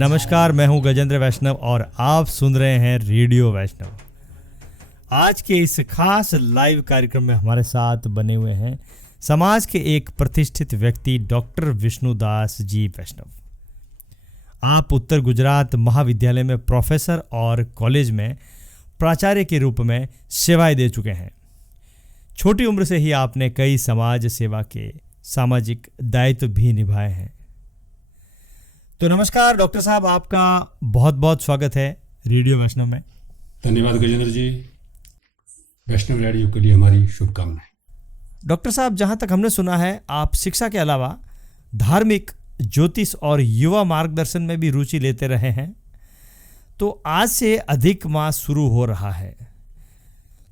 नमस्कार, मैं हूं गजेंद्र वैष्णव और आप सुन रहे हैं रेडियो वैष्णव। आज के इस खास लाइव कार्यक्रम में हमारे साथ बने हुए हैं समाज के एक प्रतिष्ठित व्यक्ति डॉक्टर विष्णुदास जी वैष्णव। आप उत्तर गुजरात महाविद्यालय में प्रोफेसर और कॉलेज में प्राचार्य के रूप में सेवाएं दे चुके हैं। छोटी उम्र से ही आपने कई समाज सेवा के सामाजिक दायित्व भी निभाए हैं। तो नमस्कार डॉक्टर साहब, आपका बहुत बहुत स्वागत है रेडियो वैष्णव में। धन्यवाद गजेंद्र जी, वैष्णव रेडियो के लिए हमारी शुभकामनाएं। डॉक्टर साहब, जहाँ तक हमने सुना है आप शिक्षा के अलावा धार्मिक, ज्योतिष और युवा मार्गदर्शन में भी रुचि लेते रहे हैं। तो आज से अधिक मास शुरू हो रहा है,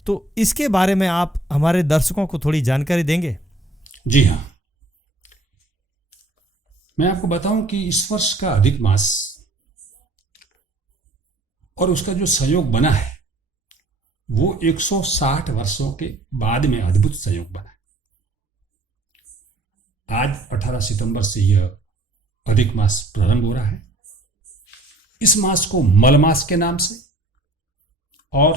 तो इसके बारे में आप हमारे दर्शकों को थोड़ी जानकारी देंगे? जी हाँ, मैं आपको बताऊं कि इस वर्ष का अधिक मास और उसका जो संयोग बना है वो 160 वर्षों के बाद में अद्भुत संयोग बना है। आज 18 सितंबर से यह अधिक मास प्रारंभ हो रहा है। इस मास को मल मास के नाम से और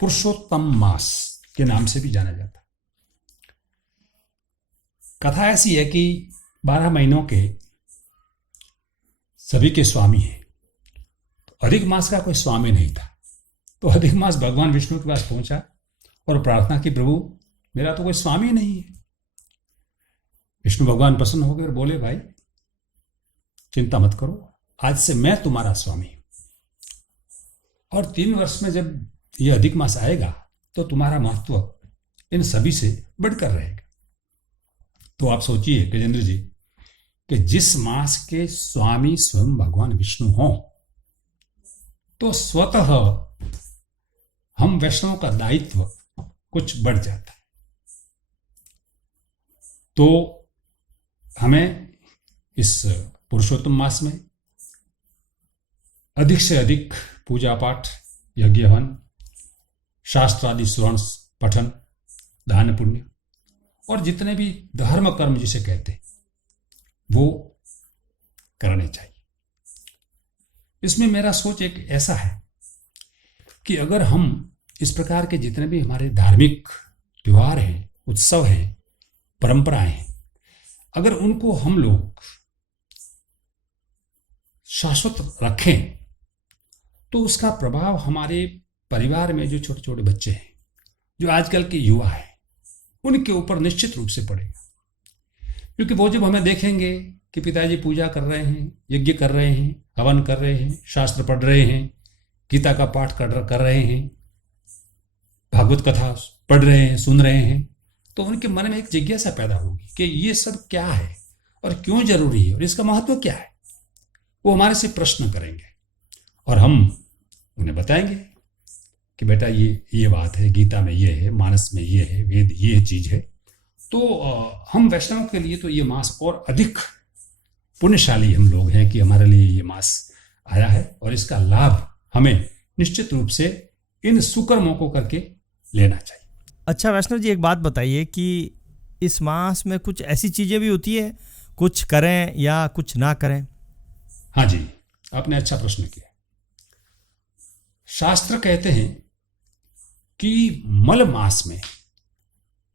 पुरुषोत्तम मास के नाम से भी जाना जाता है। कथा ऐसी है कि 12 महीनों के सभी के स्वामी हैं। तो अधिक मास का कोई स्वामी नहीं था, तो अधिक मास भगवान विष्णु के पास पहुंचा और प्रार्थना की, प्रभु मेरा तो कोई स्वामी नहीं है। विष्णु भगवान प्रसन्न हो गए और बोले, भाई चिंता मत करो, आज से मैं तुम्हारा स्वामी हूं और 3 वर्ष में जब यह अधिक मास आएगा तो तुम्हारा महत्व इन सभी से बढ़कर रहेगा। तो आप सोचिए गजेंद्र जी कि जिस मास के स्वामी स्वयं भगवान विष्णु हों तो स्वतः हम वैष्णव का दायित्व कुछ बढ़ जाता है। तो हमें इस पुरुषोत्तम मास में अधिक से अधिक पूजा पाठ, यज्ञ हवन, शास्त्र आदि श्रवण पठन, दान पुण्य और जितने भी धर्म कर्म जिसे कहते हैं वो करने चाहिए। इसमें मेरा सोच एक ऐसा है कि अगर हम इस प्रकार के जितने भी हमारे धार्मिक त्योहार हैं, उत्सव हैं, परंपराएं हैं, अगर उनको हम लोग शाश्वत रखें तो उसका प्रभाव हमारे परिवार में जो छोटे छोटे बच्चे हैं, जो आजकल के युवा हैं, उनके ऊपर निश्चित रूप से पड़ेगा। क्योंकि वो जब हमें देखेंगे कि पिताजी पूजा कर रहे हैं, यज्ञ कर रहे हैं, हवन कर रहे हैं, शास्त्र पढ़ रहे हैं, गीता का पाठ कर रहे हैं, भागवत कथा पढ़ रहे हैं, सुन रहे हैं, तो उनके मन में एक जिज्ञासा पैदा होगी कि ये सब क्या है और क्यों जरूरी है और इसका महत्व क्या है। वो हमारे से प्रश्न करेंगे और हम उन्हें बताएंगे कि बेटा ये बात है, गीता में ये है, मानस में ये है, वेद ये चीज है। तो हम वैष्णव के लिए तो ये मास और अधिक पुण्यशाली हम लोग हैं कि हमारे लिए ये मास आया है और इसका लाभ हमें निश्चित रूप से इन सुकर्मों को करके लेना चाहिए। अच्छा वैष्णव जी, एक बात बताइए कि इस मास में कुछ ऐसी चीजें भी होती है, कुछ करें या कुछ ना करें? हाँ जी, आपने अच्छा प्रश्न किया। शास्त्र कहते हैं कि मल मास में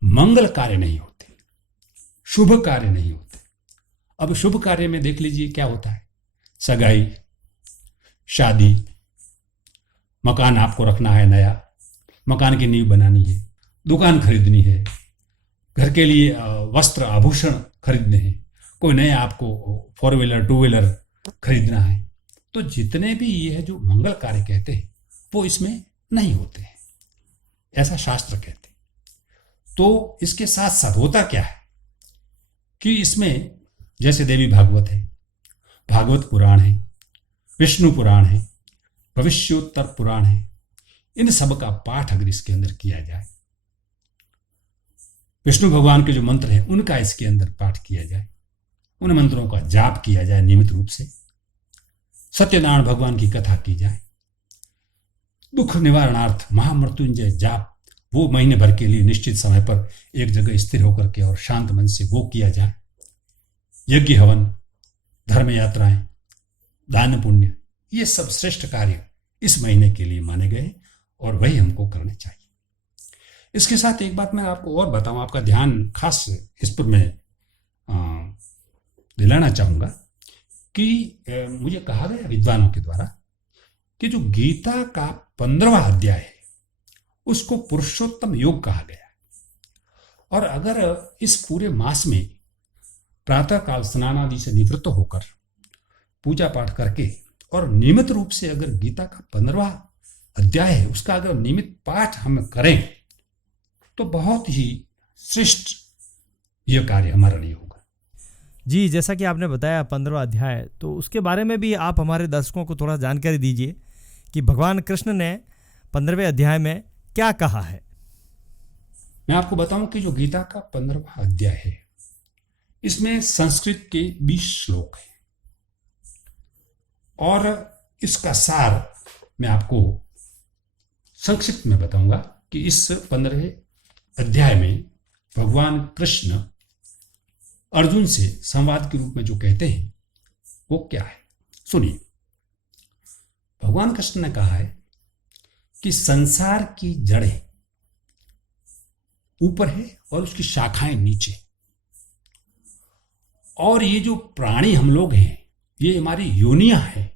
मंगल कार्य नहीं होते, शुभ कार्य नहीं होते। अब शुभ कार्य में देख लीजिए क्या होता है, सगाई, शादी, मकान आपको रखना है नया, मकान की नींव बनानी है, दुकान खरीदनी है, घर के लिए वस्त्र आभूषण खरीदने हैं, कोई नया आपको 4 व्हीलर 2 व्हीलर खरीदना है। तो जितने भी ये है जो मंगल कार्य कहते हैं वो इसमें नहीं होते हैं, ऐसा शास्त्र कहते हैं। तो इसके साथ साथ होता क्या है कि इसमें जैसे देवी भागवत है, भागवत पुराण है, विष्णु पुराण है, भविष्योत्तर पुराण है, इन सब का पाठ अगर इसके अंदर किया जाए, विष्णु भगवान के जो मंत्र हैं उनका इसके अंदर पाठ किया जाए, उन मंत्रों का जाप किया जाए नियमित रूप से, सत्यनारायण भगवान की कथा की जाए, दुख निवारणार्थ महामृत्युंजय जाप वो महीने भर के लिए निश्चित समय पर एक जगह स्थिर होकर के और शांत मन से वो किया जाए, यज्ञ हवन, धर्म यात्राएं, दान पुण्य, ये सब श्रेष्ठ कार्य इस महीने के लिए माने गए और वही हमको करने चाहिए। इसके साथ एक बात मैं आपको और बताऊं, आपका ध्यान खास इस पर मैं दिलाना चाहूंगा कि मुझे कहा गया विद्वानों के द्वारा कि जो गीता का 15वां अध्याय है उसको पुरुषोत्तम योग कहा गया। और अगर इस पूरे मास में प्रातःकाल स्नान आदि से निवृत्त होकर पूजा पाठ करके और नियमित रूप से अगर गीता का 15वां अध्याय है उसका अगर नियमित पाठ हम करें तो बहुत ही श्रेष्ठ यह कार्य हमारे लिए होगा। जी, जैसा कि आपने बताया 15वां अध्याय, तो उसके बारे में भी आप हमारे दर्शकों को थोड़ा जानकारी दीजिए कि भगवान कृष्ण ने 15वें अध्याय में क्या कहा है। मैं आपको बताऊं कि जो गीता का 15वां अध्याय है इसमें संस्कृत के 20 श्लोक हैं और इसका सार मैं आपको संक्षिप्त में बताऊंगा कि इस 15वें अध्याय में भगवान कृष्ण अर्जुन से संवाद के रूप में जो कहते हैं वो क्या है, सुनिए। भगवान कृष्ण ने कहा है कि संसार की जड़ें ऊपर है और उसकी शाखाएं नीचे, और ये जो प्राणी हम लोग हैं, ये हमारी योनियां हैं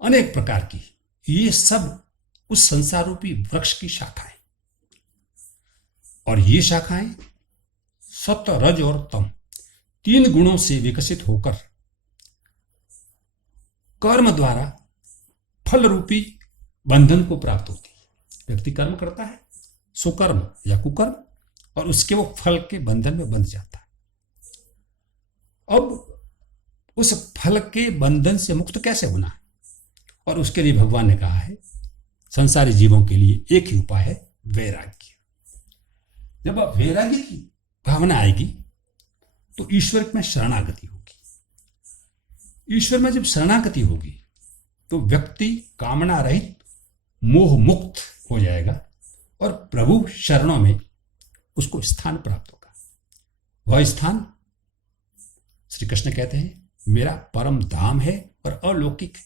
अनेक प्रकार की, ये सब उस संसार रूपी वृक्ष की शाखाएं, और ये शाखाएं सत्व रज और तम 3 गुणों से विकसित होकर कर्म द्वारा फल रूपी बंधन को प्राप्त होती है। व्यक्ति कर्म करता है, सुकर्म या कुकर्म, और उसके वो फल के बंधन में बंध जाता है। अब उस फल के बंधन से मुक्त कैसे होना है, और उसके लिए भगवान ने कहा है संसारी जीवों के लिए एक ही उपाय है, वैराग्य। जब आप वैराग्य की भावना आएगी तो ईश्वर में शरणागति होगी। ईश्वर में जब शरणागति होगी तो व्यक्ति कामना रहित मोह मुक्त हो जाएगा और प्रभु शरणों में उसको स्थान प्राप्त होगा। वह स्थान श्री कृष्ण कहते हैं मेरा परम धाम है और अलौकिक है।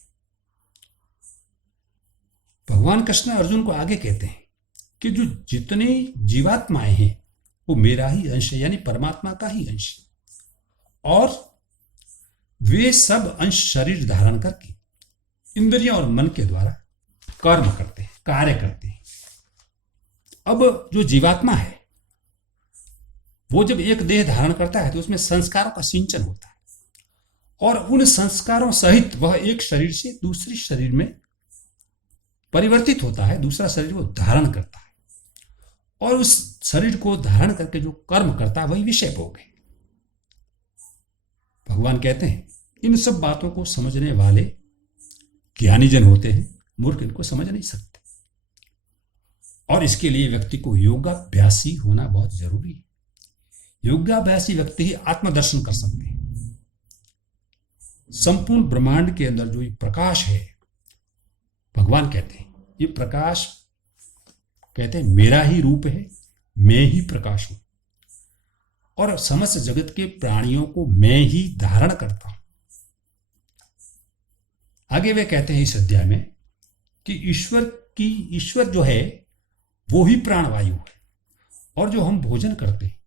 भगवान कृष्ण अर्जुन को आगे कहते हैं कि जो जितने जीवात्माएं हैं वो मेरा ही अंश है, यानी परमात्मा का ही अंश, और वे सब अंश शरीर धारण करके इंद्रियों और मन के द्वारा कर्म करते हैं, कार्य करते हैं। अब जो जीवात्मा है वो जब एक देह धारण करता है तो उसमें संस्कारों का सिंचन होता है, और उन संस्कारों सहित वह एक शरीर से दूसरे शरीर में परिवर्तित होता है, दूसरा शरीर को धारण करता है, और उस शरीर को धारण करके जो कर्म करता है वही विषय भोग है। भगवान कहते हैं इन सब बातों को समझने वाले ज्ञानी जन होते हैं, मूर्ख इनको समझ नहीं सकते, और इसके लिए व्यक्ति को योगाभ्यासी होना बहुत जरूरी है। योगाभ्यासी व्यक्ति ही आत्मदर्शन कर सकते हैं। संपूर्ण ब्रह्मांड के अंदर जो ये प्रकाश है, भगवान कहते हैं ये प्रकाश, कहते हैं मेरा ही रूप है, मैं ही प्रकाश हूं, और समस्त जगत के प्राणियों को मैं ही धारण करता हूं। आगे वे कहते हैं इस अध्याय में कि ईश्वर जो है वो ही प्राणवायु है, और जो हम भोजन करते हैं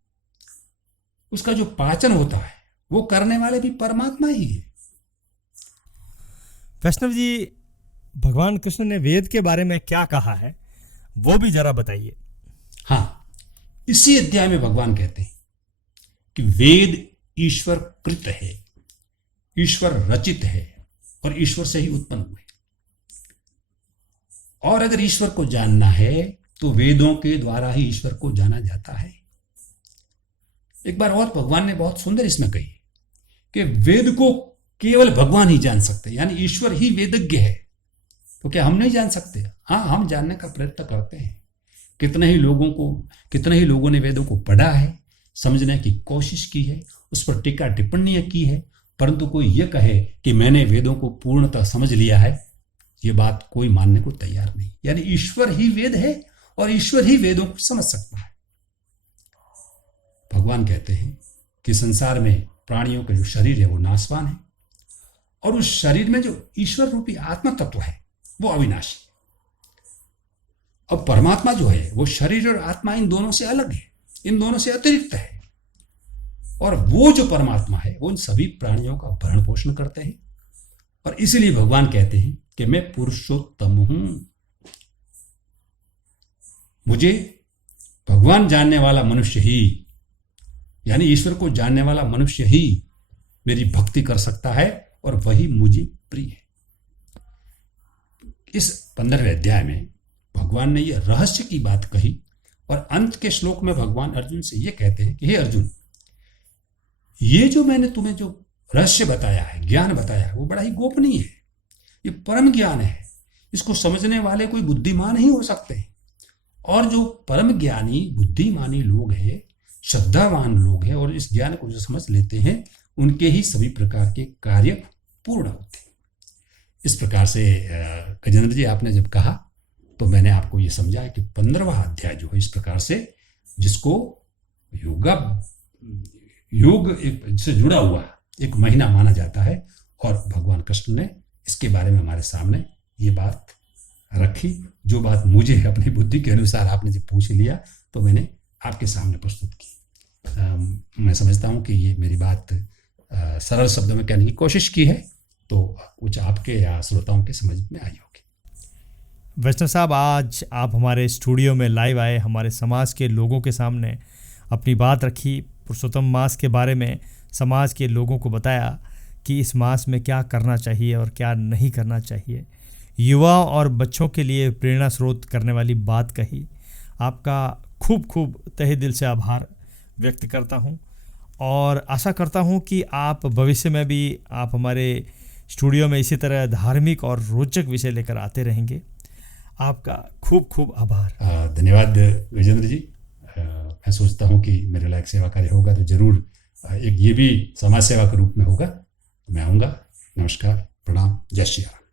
उसका जो पाचन होता है वो करने वाले भी परमात्मा ही है। वैष्णव जी, भगवान कृष्ण ने वेद के बारे में क्या कहा है वो भी जरा बताइए। हाँ, इसी अध्याय में भगवान कहते हैं कि वेद ईश्वर कृत है, ईश्वर रचित है, और ईश्वर से ही उत्पन्न हुए, और अगर ईश्वर को जानना है तो वेदों के द्वारा ही ईश्वर को जाना जाता है। एक बार और भगवान ने बहुत सुंदर इसमें कही कि वेद को केवल भगवान ही जान सकते हैं, यानी ईश्वर ही वेदज्ञ है। तो क्या हम नहीं जान सकते? हाँ, हम जानने का प्रयत्न करते हैं। कितने ही लोगों ने वेदों को पढ़ा है, समझने की कोशिश की है, उस पर टीका टिप्पणियां की है, परंतु कोई यह कहे कि मैंने वेदों को पूर्णतः समझ लिया है, ये बात कोई मानने को तैयार नहीं। यानी ईश्वर ही वेद है और ईश्वर ही वेदों को समझ सकता है। भगवान कहते हैं कि संसार में प्राणियों का जो शरीर है वो नाशवान है, और उस शरीर में जो ईश्वर रूपी आत्मा तत्व है वो अविनाशी। अब परमात्मा जो है वो शरीर और आत्मा इन दोनों से अलग है, इन दोनों से अतिरिक्त है। और वो जो परमात्मा है वो इन सभी प्राणियों का भरण पोषण करते हैं। और इसलिए भगवान कहते हैं कि मैं पुरुषोत्तम हूं। मुझे भगवान जानने वाला मनुष्य ही, यानी ईश्वर को जानने वाला मनुष्य ही मेरी भक्ति कर सकता है और वही मुझे प्रिय है। इस 15वें अध्याय में भगवान ने यह रहस्य की बात कही और अंत के श्लोक में भगवान अर्जुन से यह कहते हैं कि हे अर्जुन, ये जो मैंने तुम्हें जो रहस्य बताया है, ज्ञान बताया है, वो बड़ा ही गोपनीय है। ये परम ज्ञान है। इसको समझने वाले कोई बुद्धिमान ही हो सकते हैं। और जो परम ज्ञानी बुद्धिमानी लोग हैं, श्रद्धावान लोग हैं और इस ज्ञान को जो समझ लेते हैं, उनके ही सभी प्रकार के कार्य पूर्ण होते हैं। इस प्रकार से गजेंद्र जी आपने जब कहा तो मैंने आपको ये समझाया कि 15वां अध्याय जो है इस प्रकार से, जिसको योग से जुड़ा हुआ एक महीना माना जाता है, और भगवान कृष्ण ने इसके बारे में हमारे सामने ये बात रखी। जो बात मुझे अपनी बुद्धि के अनुसार आपने जब पूछ लिया तो मैंने आपके सामने प्रस्तुत की। मैं समझता हूँ कि ये मेरी बात सरल शब्दों में कहने की कोशिश की है, तो कुछ आपके या श्रोताओं के समझ में आई होगी। वैष्णव साहब, आज आप हमारे स्टूडियो में लाइव आए, हमारे समाज के लोगों के सामने अपनी बात रखी, पुरुषोत्तम मास के बारे में समाज के लोगों को बताया कि इस मास में क्या करना चाहिए और क्या नहीं करना चाहिए। युवा और बच्चों के लिए प्रेरणा स्रोत करने वाली बात कही। आपका खूब खूब तहे दिल से आभार व्यक्त करता हूं और आशा करता हूं कि आप भविष्य में भी आप हमारे स्टूडियो में इसी तरह धार्मिक और रोचक विषय लेकर आते रहेंगे। आपका खूब खूब आभार। धन्यवाद विजेंद्र जी। मैं सोचता हूं कि मेरे लायक सेवा कार्य होगा तो जरूर एक ये भी समाज सेवा के रूप में होगा। मैं आऊँगा। नमस्कार, प्रणाम, जय श्री राम।